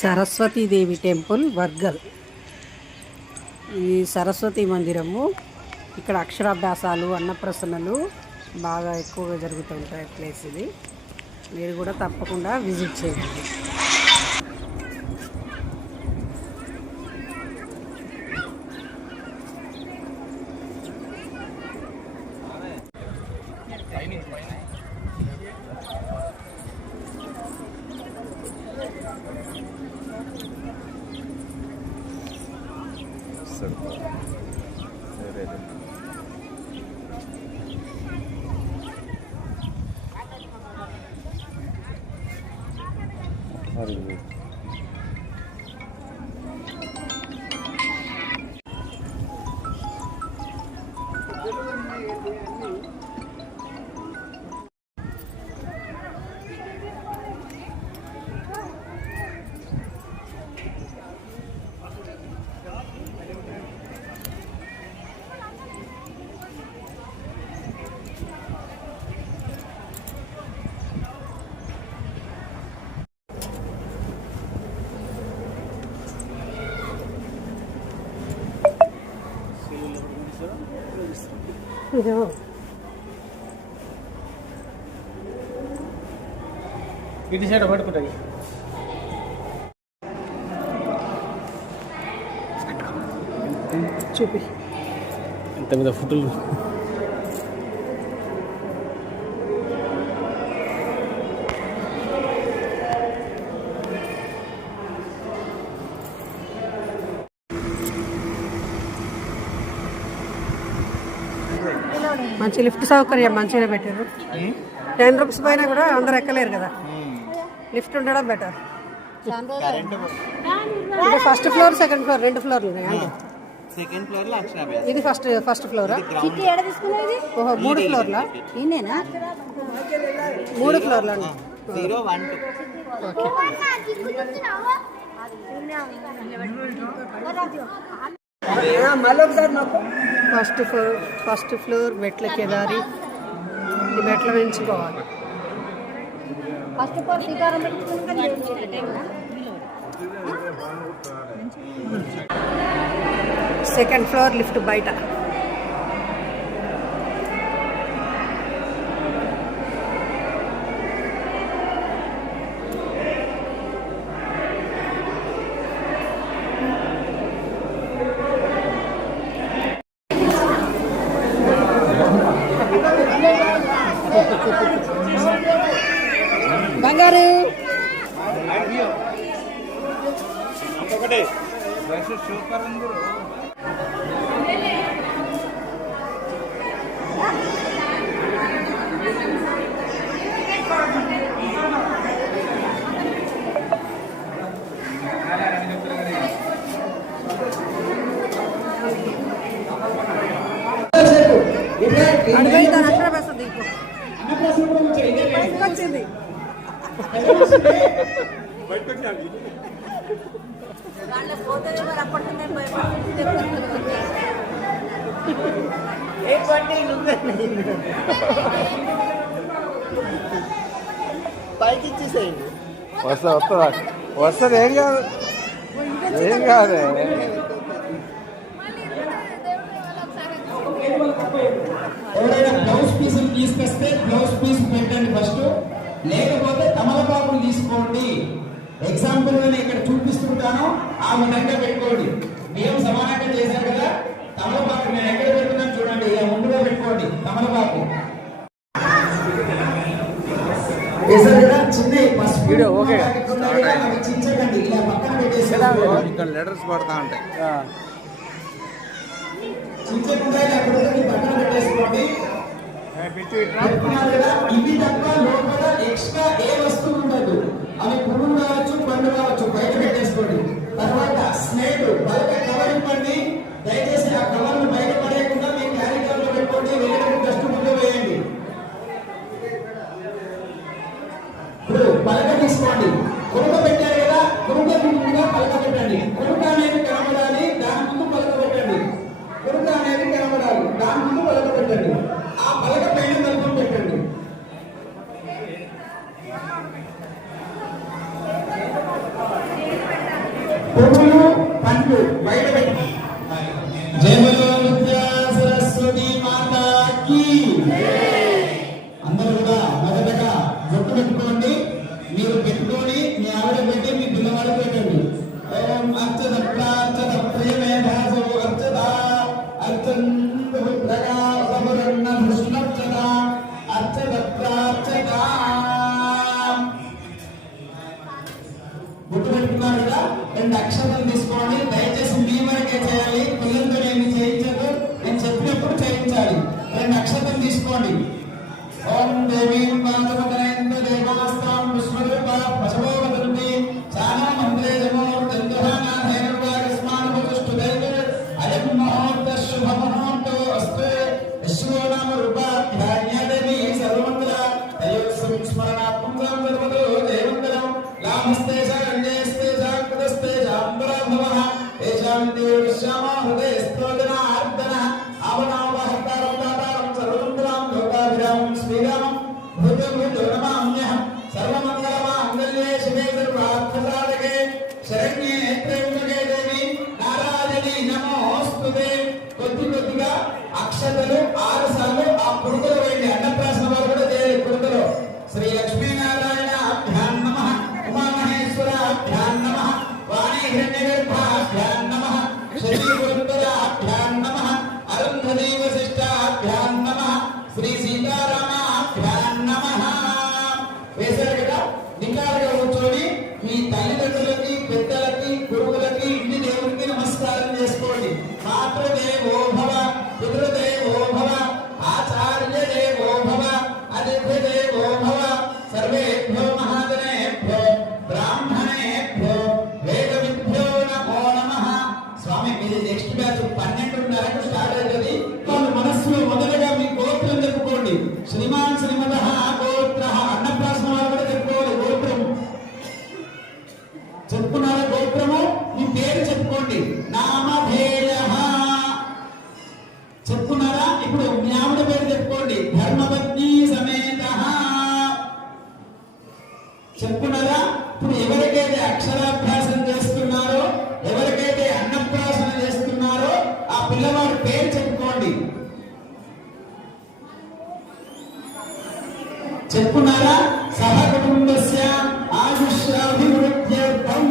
Saraswatidevi temple Wargal. ఈ సరస్వతి మందిరము ఇక్కడ అక్షరాభ్యాసాలు అన్నప్రసన్నలు బాగా ఎక్కువగా జరుగుతూ ఉంటాయి. ప్లేస్ ఇది, మీరు కూడా తప్పకుండా విజిట్ చేయండి. ఇటు సైడ్ పడుకుంటుంది. చూపి ఎంత మీద ఫుడ్లు మంచి లిఫ్ట్ సౌకర్యం మంచిగా పెట్టారు. 10 రూపీస్ పైన కూడా అందరు ఎక్కలేరు కదా, లిఫ్ట్ ఉండడం బెటర్. అంటే ఫస్ట్ ఫ్లోర్ సెకండ్ ఫ్లోర్ 2 ఫ్లోర్లు ఉన్నాయి. సెకండ్ ఫ్లోర్ లో అక్షరాభ్యాసం. ఇది ఫస్ట్ ఫ్లోరా? ఓహో 3 ఫ్లోర్లా? 3 ఫ్లోర్లా అండి. 0, 1, 2. ఫస్ట్ ఫ్లోర్ మెట్లకి దారి, ఈ మెట్ల పెంచుకోవాలి. సెకండ్ ఫ్లోర్ లిఫ్ట్ బయట. బంగారు అడుగుతాను. అక్షరాభ్యాసం దీపు వచ్చింది. పైకి ఇచ్చేసేయండి. వస్తుంది. ఏం కాదు. ఎవరైనా బ్లౌజ్ పీసులు తీసుకొస్తే బ్లౌజ్ పీస్ పెట్టండి ఫస్ట్, లేకపోతే తమలపాకులు తీసుకోండి. ఎగ్జాంపుల్ నేను ఇక్కడ చూపిస్తుంటాను, ఆ విధంగా పెట్టుకోండి. మేము సమానంగా చేశారు కదా, తమలపాకు నేను ఎక్కడ పెడుతున్నాను చూడండి, ఇలా ముందుగా పెట్టుకోండి. తమలపాకు వేసారు కదా, చిన్న చించకండి, ఇలా పక్కన పెట్టేసి ఇక్కడ లెటర్స్ పడతా ఉంటాయి. చించకుండా పక్కన పెట్టేసుకోండి. ఇది తప్ప లోపల ఎక్స్ట్రా ఏ వస్తువు ఉండదు. అవి పువ్వులు కావచ్చు, పండు కావచ్చు, బయట పెట్టేసుకోండి. తర్వాత స్నేక్ బయట కవర్ ఇవ్వండి. దయచేసి ఆ కవర్ ను బయట పడేయకుండా మీ క్యారీ కవర్ లో పెట్టుకోండి. వేరే డస్ట్బిన్ లో వేయండి. ఇప్పుడు పలక తీసుకోండి. కొనుక పెట్టారు కదా, కొనుక ముందుగా పలక పెట్టండి. కొనుక అనేది కనబడాలి, దాని ముందు పలక పెట్టండి. కొనుక అనేది కనబడాలి, దాని ముందు పలక పెట్టండి. ఆ పలక పైన నలుపు పెట్టండి. హ్యాండ్ బయట పెట్టి జయ బలో విద్యా సరస్వతి మాతాకి. అందరూ కూడా మొదటగా బొట్టు పెట్టుకోండి. మీరు పెట్టుకొని మీ ఆవిడ పెట్టి మీ పిల్లవాడు పెట్టండి. ఓం అర్చత ప్రార్చత ప్రియమేధాసో అర్చత అర్చన్ అర్చత ప్రార్చత. బొట్టు పెట్టుకున్నారు కదా, 2 అక్షరాలు తీసుకోండి. దయచేసి మీ వరకే చేయాలి, పిల్లలతో ఏమి చేయించదు. నేను చెప్పినప్పుడు చేయించాలి. 2 అక్షరాలు తీసుకోండి. ఓం దేవీం పాదమగనేంద్ర దేవాస్తాం విష్ణురూప పశవో వదంతి చానా మంత్రే జమోర్తందుహానాధైర్వాగస్మానుపతుష్టుదైర్ అయం ముహూర్త శుభ ముహూర్తో అస్తు. విష్ణు నామ రూపాధ్యాయదేవి సర్వమంగళ తయోస్సం స్మరణాత్మకం సర్వదో దేవంగళం. లామస్తే శరణ్యేస్తే శాంతస్తే శాంబరాభవః ఏషాం దేవశ్యామా హృదయస్తోదనా ఆర్దన ఆవనావహతారం దాతారం సర్వమంగళం లోకాభిరామం శ్రీరామం భూతో భూతో నమామ్యహం. సర్వమంగళమాంగళ్యే శివే సర్వార్థసాధకే శరణ్యే త్ర్యంబకే దేవి నారాయణి నమోస్తుతే. కొద్దిగా అక్షతలు 6 సార్లు ఆ పురుగులు వేయండి. అన్నప్రాసన వారు కూడా చేయాలి. పురుగులు శ్రీ లక్ష్మీనారాయణ అభ్యాం నమః, ఉమామహేశ్వర అభ్యాం నమః, వాణీ హిరణ్యగర్భాభ్యాం నమః, శ్రీగురుతరాభ్యాం నమః, అరుంధతీ వశిష్టాభ్యాం నమః, శ్రీ సీతారామాభ్యాం నమః. వేశారు కదా. నికారుగా కూర్చొని మీ తల్లిదండ్రులకి, పెద్దలకి, గురువులకి, ఇంటి దేవుడికి నమస్కారం చేసుకోండి. మాతృదేవో భవ, పితృదేవో భవ, ఆచార్య దేవో భవ, అతిథి దేవో భవ. సర్వేభ్యో మహాజనేభ్యో బ్రాహ్మణేభ్యో వేదవిభ్యో నమో నమః. స్వామి మీది నెక్స్ట్ బ్యాచ్ 12:30కు స్టార్ట్ అవుతుంది. వాళ్ళు మనస్సులో మొదలుగా మీ గోత్రం చెప్పుకోండి. శ్రీమాన్ శ్రీమదః గోత్రః. అన్నప్రాసన వాళ్ళు కూడా చెప్పుకోవాలి. గోత్రం చెప్పుకున్నారా? గోత్రము మీ పేరు చెప్పుకోండి. నామధేయః చెప్పుకున్నారా? ఇప్పుడు మీ ఆవిడ పేరు చెప్పుకోండి. ధర్మపత్ని సమేతః చెప్పుకున్నారా? ఇప్పుడు ఎవరికైతే అక్షరాభ్యాసం చేస్తున్నారో, ఎవరికైతే అన్నప్రాసన చేస్తున్నారో ఆ పిల్లవాడి పేరు చెప్పుకోండి. చెప్పుకున్నారా? సహ కుటుంబస్య ఆయుష్యాభివృద్ధ్యర్థం.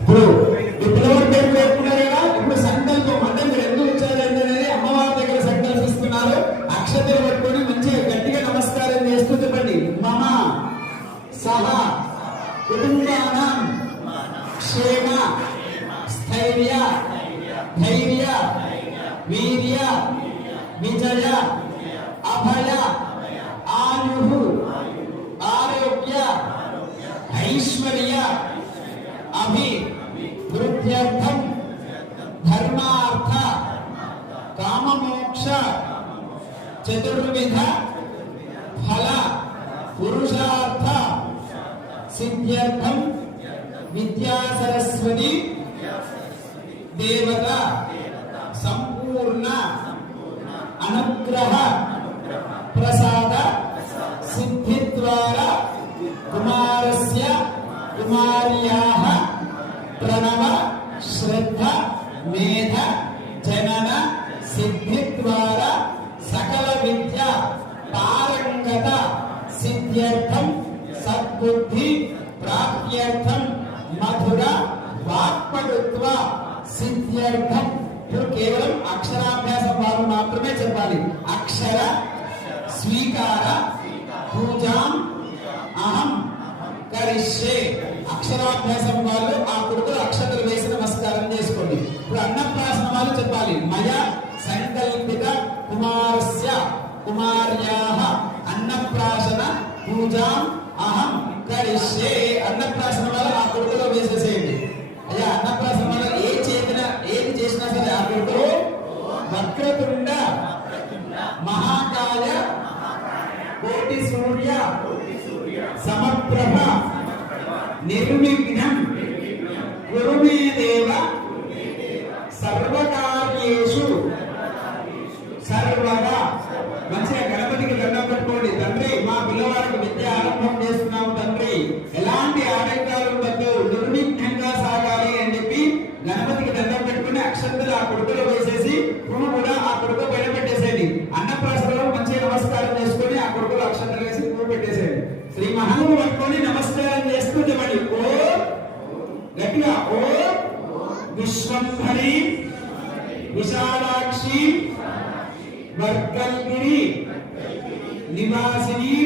ఇప్పుడు ఈ పిల్లవాడి పేరు చెప్పుకున్నారు కదా. ఇప్పుడు సంకల్పం అంటే మీరు ఎందుకు ఇచ్చారంటే అమ్మవారి దగ్గర సంకల్పిస్తున్నారు. అక్షతలు పట్టుకొని మంచిగా గట్టిగా నమస్కారం చేస్తూ చెప్పండి. మమ సహ కుటుంబానాం క్షేమ స్థైర్య ధైర్య వీర్య విజయ అభయ ఆయు ఆరోగ్య ఐశ్వర్య అభివృద్ధ్యర్థం ధర్మార్థ కామమోక్ష చతుర్విధ ఫల పురుషార్థ సిద్ధ్యర్థం విద్యా సరస్వతి దేవత సంపూర్ణ అనుగ్రహ ప్రసాద సిద్ధి ద్వారా కుమారస్య కుమార్యాః ప్రణవ శ్రద్ధ మేధ జనన సిద్ధి ద్వారా సకల విద్య పారంగత సిద్ధ్యర్థం సద్బుద్ధి ప్రాప్త్యర్థం మధుర వాక్పటుత్వ సిద్ధ్యర్థం. ఇప్పుడు కేవలం అక్షరాభ్యాసం వారు మాత్రమే చెప్పాలి. అక్షర స్వీకార పూజాం అహం కరిష్యే. అక్షరాభ్యాసం వాళ్ళు ఆ కొడుకులు అక్షతలు వేసి నమస్కారం చేసుకోండి. ఇప్పుడు అన్నప్రాసన వాళ్ళు చెప్పాలి. మయ సంకల్పిత కుమారస్య కుమార్యాః అన్నప్రాసన పూజాం అహం కరిష్యే. అన్నప్రాసన వాళ్ళు ఆ కొడుకులో వేసేసేయండి. అయ్యా అన్నప్రాసన వాళ్ళు ఏది చేసినా సరే ఆ కొడుకులు వక్రతుండ మహాకాయ కోటి సూర్య సమప్రభ నిర్విఘ్నం కురు మే దేవ సర్వకార్యేషు సర్వదా. మంచిగా గణపతికి దండం పెట్టుకోండి. తండ్రి మా పిల్లవాడికి విద్య ఆరంభం చేస్తున్నాము తండ్రి. విశాలాక్షి వర్గల్గిరి నివాసిని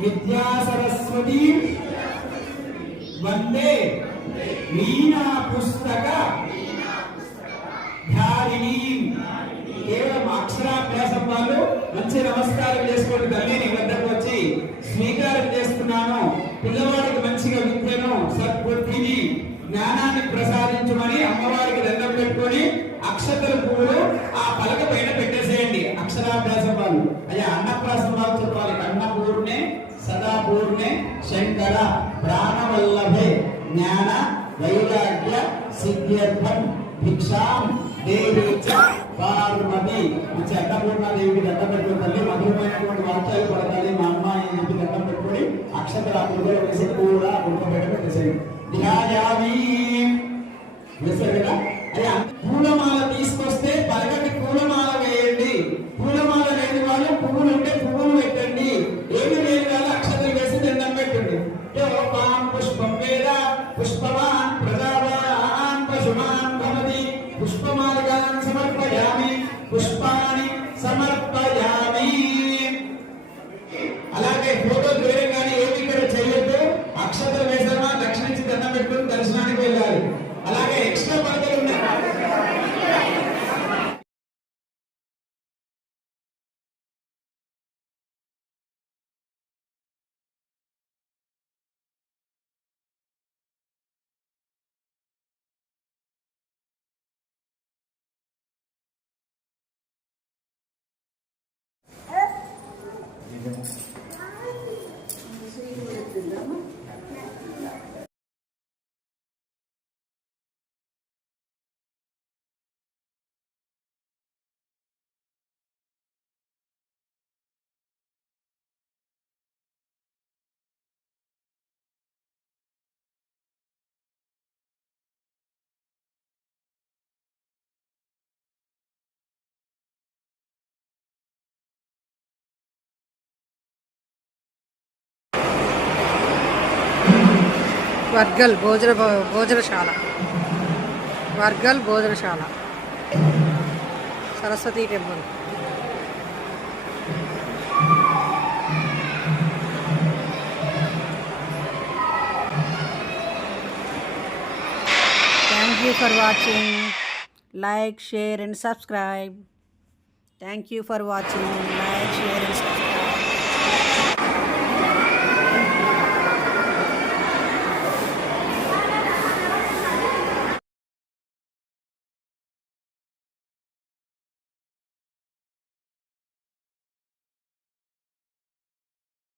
విద్యా సరస్వతి వందే వీణా పుస్తక ధారిణి. కేవలం అక్షరాభ్యాసం వాళ్ళు మంచి నమస్కారం చేసుకోండి. తల్లి నీ వద్దకు వచ్చి స్వీకారం చేస్తున్నాను, పిల్లవాడికి మంచిగా విద్యను సద్బుద్ధిని జ్ఞానాన్ని ప్రసాదించమని అమ్మవారికి దండం పెట్టుకొని అక్షతల పువ్వులు ఆ పలక పైన పెట్టేసేయండి. అక్షరాభ్యాసం వాళ్ళు అయ్యా అన్నప్రాసం వాళ్ళు చెప్పాలి. అన్నపూర్ణే సదాపూర్ణే శంకర ప్రాణవల్లభే జ్ఞాన వైరాగ్య సిద్ధ్యర్థం భిక్షాం దేవీచ పార్వతి. మంచి అన్నపూర్ణాదేవికి దండం పెట్టుకుని తల్లి మధురమైనటువంటి వాక్యాలు పడతాయి మా అమ్మ అని చెప్పి దండం పెట్టుకొని అక్షతల పువ్వులు వేసి కూడా ఉడకబెట్ట పెట్టేసేయండి. ధ్యాయామి వేసారు కదా. అదే పూలమాల తీసుకొస్తే పలకటి పూలమాల వేయండి. పూలమాల లేని వాళ్ళు పువ్వులు ఉంటే పువ్వులు పెట్టండి. ఏమి లేని వాళ్ళు అక్షతలు వేసి దండం పెట్టండి. పుష్పం వేద పుష్పవాన్ ప్రజావాన్ పశుమాన్ భవతి పుష్పమాలికాన్ సమర్పయామి పుష్పాన్ని సమర్పయామి. అలాగే ఫోటో వేయడం కానీ ఏమి ఇక్కడ చేయొద్దు. అక్షతలు వేసామా దక్షిణ నుంచి దండం పెట్టుకుని దర్శనానికి వెళ్ళాలి. అలాగే ఎక్స్ట్రా పడతలు ఉన్నాయి. వర్గల్ భోజనశాల, వర్గల్ భోజనశాల, Saraswathi temple. Thank you for watching. Like, share and subscribe. Thank you for watching. Like, share and subscribe.